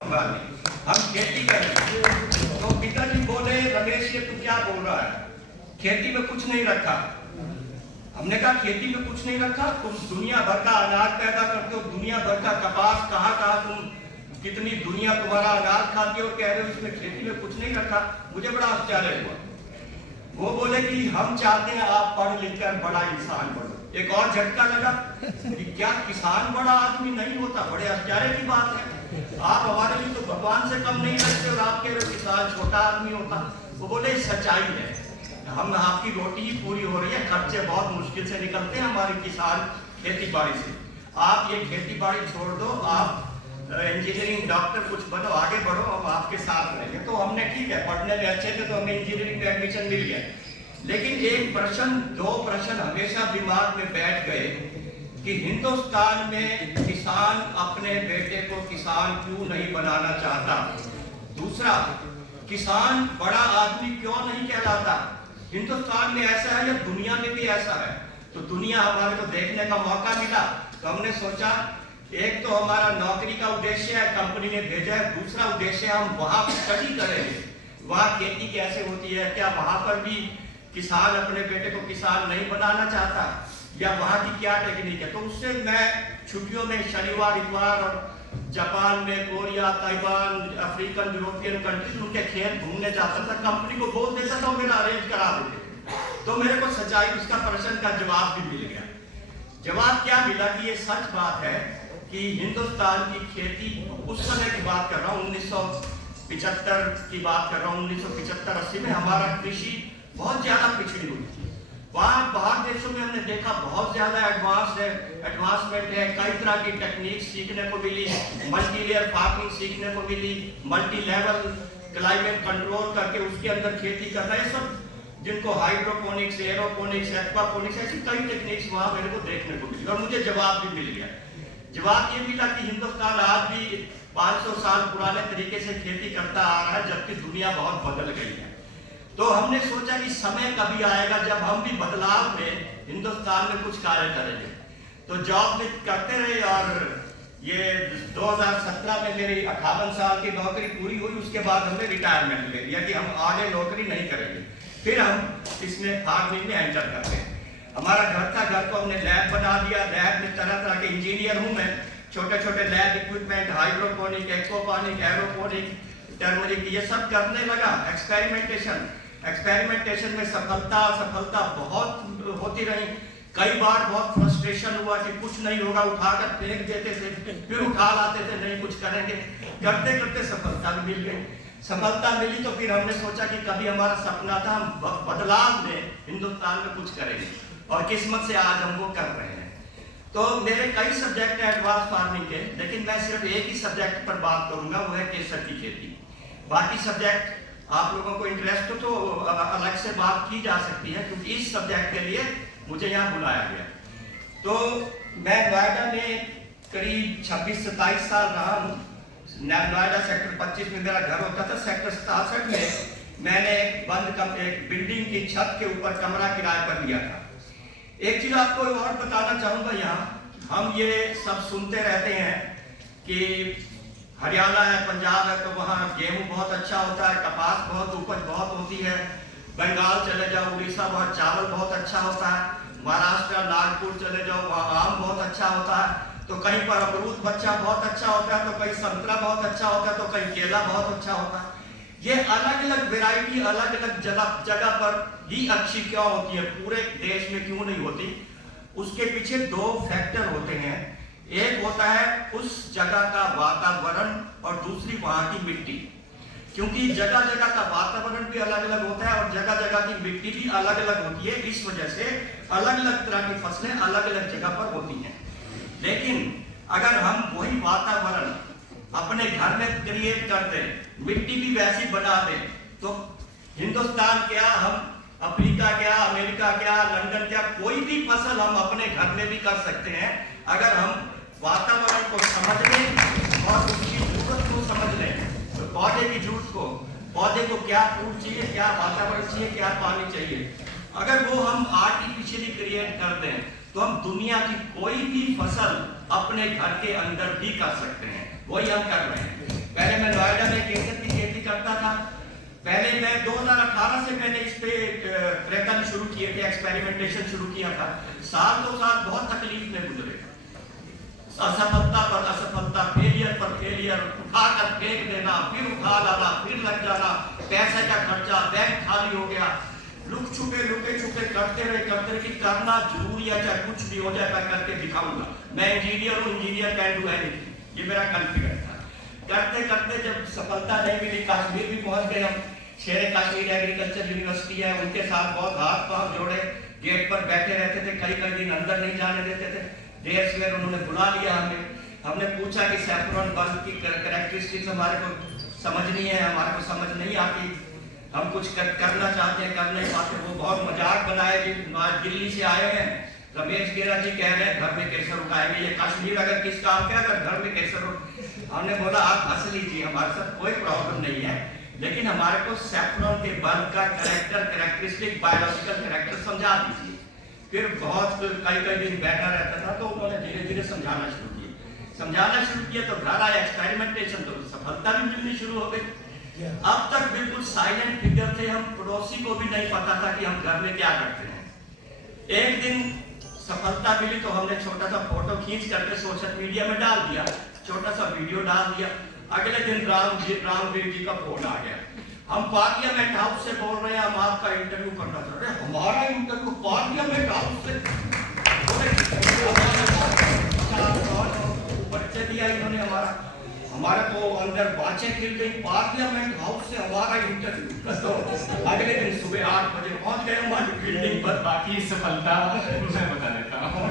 हम खेती करें। तो पिताजी बोले, रमेश ये तू क्या बोल रहा है, खेती में कुछ नहीं रखा। हमने कहा खेती में कुछ नहीं रखा, तुम दुनिया भर का अनाज पैदा करते हो, दुनिया भर का कपास, कहाँ तुम कितनी दुनिया तुम्हारा अनाज खाती हो, कह रहे हो इसमें खेती में कुछ नहीं रखा। मुझे बड़ा आश्चर्य हुआ। वो बोले कि हम चाहते हैं आप पढ़ लिख कर बड़ा इंसान बनो। एक और झटका लगा कि क्या किसान बड़ा आदमी नहीं होता, बड़े आश्चर्य की बात है। आप हमारे लिए तो भगवान से कम नहीं लगते और आप कह रहे हो किसान छोटा आदमी होता। वो बोले सच्चाई है, हम आपकी रोटी ही पूरी हो रही है, खर्चे बहुत मुश्किल से निकलते हैं हमारे किसान खेती बाड़ी से। आप ये खेती बाड़ी छोड़ दो, आप इंजीनियरिंग डॉक्टर कुछ बनो, आगे बढ़ो, हम आपके साथ रहेंगे। तो हमने ठीक है, पढ़ने में अच्छे थे तो हमें इंजीनियरिंग में एडमिशन मिल गया। लेकिन एक प्रश्न, दो प्रश्न हमेशा दिमाग में बैठ गए कि हिंदुस्तान में किसान अपने बेटे को किसान क्यों नहीं बनाना चाहता। दूसरा, किसान बड़ा आदमी क्यों नहीं कहलाता। हिंदुस्तान में ऐसा है या दुनिया में भी ऐसा है। तो दुनिया हमारे को देखने का मौका मिला तो हमने सोचा एक तो हमारा नौकरी का उद्देश्य है, कंपनी ने भेजा है। दूसरा उद्देश्य हम वहां स्टडी करेंगे, वहां खेती कैसे होती है, क्या वहां पर भी किसान अपने बेटे को किसान नहीं बनाना चाहता, या वहां की क्या टेक्निक है। तो उससे मैं छुट्टियों में शनिवार इतवार और जापान में, Korea, Taiwan, African, European countries उनके खेत घूमने जाता था। कंपनी को बोल देता था, मेरा अरेंज करा देते। तो मेरे को सच्चाई उसका प्रश्न का जवाब भी मिल गया। जवाब क्या मिला कि ये सच बात है कि हिंदुस्तान की खेती, उस समय की बात कर रहा हूँ, 1975 की बात कर रहा हूँ, 1975-80 में हमारा कृषि बहुत ज्यादा पिछड़ी हुई थी। वहाँ बाहर देशों में हमने देखा बहुत ज्यादा एडवांसमेंट है, कई तरह की टेक्निक सीखने को मिली, मल्टी लेयर फार्मिंग सीखने को मिली, मल्टी लेवल क्लाइमेट कंट्रोल करके उसके अंदर खेती करना, ये सब जिनको हाइड्रोपोनिक्स, एरोपोनिक्स, एक्वापोनिक्स, ऐसी कई टेक्निक्स वहाँ मेरे को देखने को मिली। और मुझे जवाब भी मिल गया। जवाब ये मिला कि हिंदुस्तान आज भी 500 साल पुराने तरीके से खेती करता आ रहा है, जबकि दुनिया बहुत बदल गई है। तो हमने सोचा कि समय कभी आएगा जब हम भी बदलाव में हिंदुस्तान में कुछ कार्य करेंगे। तो जॉब में करते रहे और ये 2017 में मेरी 58 साल की नौकरी पूरी हुई। उसके बाद हमने रिटायरमेंट ले लिया कि हम आगे नौकरी नहीं करेंगे, फिर हम इसमें फार्मिंग में एंटर करते हैं। हमारा घर था, घर को हमने लैब बना दिया। लैब में तरह तरह के इंजीनियर हूँ मैं, छोटे छोटे lab equipment, hydroponic, aquaponic, aeroponic, turmeric, ये सब करने लगा। एक्सपेरिमेंटेशन में सफलता बहुत होती रही। कई बार बहुत फ्रस्ट्रेशन हुआ कि कुछ नहीं होगा, उठाकर फेंक देते थे, फिर उठा लाते थे, नहीं कुछ करेंगे। करते करते सफलता भी मिल गई। सफलता मिली तो फिर हमने सोचा कि कभी हमारा सपना था हम बदलाव में हिंदुस्तान में कुछ करेंगे, और किस्मत से आज हम वो कर रहे हैं। तो मेरे कई सब्जेक्ट हैं एडवांस फार्मिंग के, लेकिन मैं सिर्फ एक ही सब्जेक्ट पर बात करूंगा, वो है केसर की खेती। बाकी सब्जेक्ट आप लोगों को इंटरेस्ट हो तो अलग से बात की जा सकती है, क्योंकि इस सब्जेक्ट के लिए मुझे यहाँ बुलाया गया। तो मैं नोएडा में करीब 26-27 साल रहा हूँ। नोएडा सेक्टर 25 में मेरा घर होता था। सेक्टर 67 में मैंने एक बिल्डिंग की छत के ऊपर कमरा किराए पर लिया था। एक चीज आपको और बताना चाहूंगा, यहाँ हम ये सब सुनते रहते हैं कि हरियाणा है, पंजाब है, तो वहाँ गेहूं बहुत अच्छा होता है, कपास बहुत, उपज बहुत होती है। बंगाल चले जाओ, उड़ीसा, वहाँ चावल बहुत अच्छा होता है। महाराष्ट्र, नागपुर चले जाओ, वहाँ आम बहुत अच्छा होता है। तो कहीं पर अमरूद बच्चा बहुत अच्छा होता है, तो कहीं संतरा बहुत अच्छा होता है, तो कहीं केला बहुत अच्छा होता है। ये अलग अलग वेराइटी अलग अलग जगह पर ही अच्छी क्यों होती है, पूरे देश में क्यों नहीं होती? उसके पीछे दो फैक्टर होते हैं। एक होता है उस जगह का वातावरण और दूसरी वहां की मिट्टी। क्योंकि जगह जगह का वातावरण भी अलग अलग होता है और जगह जगह की मिट्टी भी अलग अलग होती है। इस वजह से अलग अलग तरह की फसलें अलग अलग जगह पर होती हैं। लेकिन अगर हम वही वातावरण अपने घर में क्रिएट कर दें, मिट्टी भी वैसी बना दें, तो हिंदुस्तान क्या, हम अफ्रीका क्या, अमेरिका क्या, लंदन क्या, कोई भी फसल हम अपने घर में भी कर सकते हैं, अगर हम वातावरण को समझ लें और उसकी जरूरत को समझ लें। तो पौधे की जरूरत को, पौधे को क्या फूड चाहिए, क्या वातावरण चाहिए, क्या पानी चाहिए, अगर वो हम आर्टिफिशियली क्रिएट कर दें तो हम दुनिया की कोई भी फसल अपने घर के अंदर भी कर सकते हैं। वही हम कर रहे हैं। पहले 2018 से मैंने इस पे प्रयत्न शुरू किए थे, एक्सपेरिमेंटेशन शुरू किया था। साल 2 साल बहुत तकलीफ में गुजरे, असफलता पर असफलता, फेलियर पर फेलियर, उठाकर फेंक देना, फिर उठा लाना, फिर लग जाना, पैसे का खर्चा, बैंक खाली हो गया, लुक छुपे करते रहे कि करना जरूरी है, चाहे कुछ भी हो जाए मैं करके दिखाऊंगा, मैं इंजीनियर हूँ, इंजीनियर कैन डू एनीथिंग, ये मेरा कॉन्फिडेंस था। करते करते जब सफलता नहीं मिली, कश्मीर भी पहुंच गए हम, शेर कश्मीर एग्रीकल्चर यूनिवर्सिटी है, उनके साथ बहुत हाथ पांव जोड़े, गेट पर बैठे रहते थे, कई दिन अंदर नहीं जाने देते थे। देर सवेर उन्होंने बुला लिया हमें, हमने पूछा कि सैफ्रॉन बल्ब की कैरेक्टरिस्टिक्स हमारे को समझनी है, हमारे को समझ नहीं आती, हम कुछ करना चाहते हैं, कर नहीं पाते। वो बहुत मजाक बनाए जी, दिल्ली से आए हैं, रमेश गेरा जी कह रहे हैं घर में केसर उगाएंगे, ये कश्मीर अगर किस काम के अगर घर में केसर। हमने बोला आप हंस लीजिए, हमारे साथ कोई प्रॉब्लम नहीं है, लेकिन हमारे को सैफ्रॉन के बल्ब का कैरेक्टरिस्टिक बायोलॉजिकल कैरेक्टर समझा दीजिए। फिर बहुत कई दिन बैठा रहता था, तो उन्होंने धीरे धीरे समझाना शुरू किया तो घर आया एक्सपेरिमेंटेशन, तो सफलता भी मिलनी शुरू हो गई। अब तक बिल्कुल साइलेंट फिगर थे हम, पड़ोसी को भी नहीं पता था कि हम घर में क्या करते हैं। एक दिन सफलता मिली तो हमने छोटा सा फोटो खींच करके सोशल मीडिया में डाल दिया, छोटा सा वीडियो डाल दिया। अगले दिन रामवीर जी का फोन आ गया, हम पार्लियामेंट हाउस से बोल रहे हैं, हम आपका इंटरव्यू करना चाह रहे हैं। हमारा इंटरव्यू पार्लियामेंट हाउस से? परिचय दिया इन्होंने हमारे को अंदर बातें खिल गई, पार्लियामेंट हाउस से हमारा इंटरव्यू। तो अगले दिन सुबह 8 बजे पहुंच गए हमारी बिल्डिंग पर। बाकी सफलता मैं बता देता हूँ।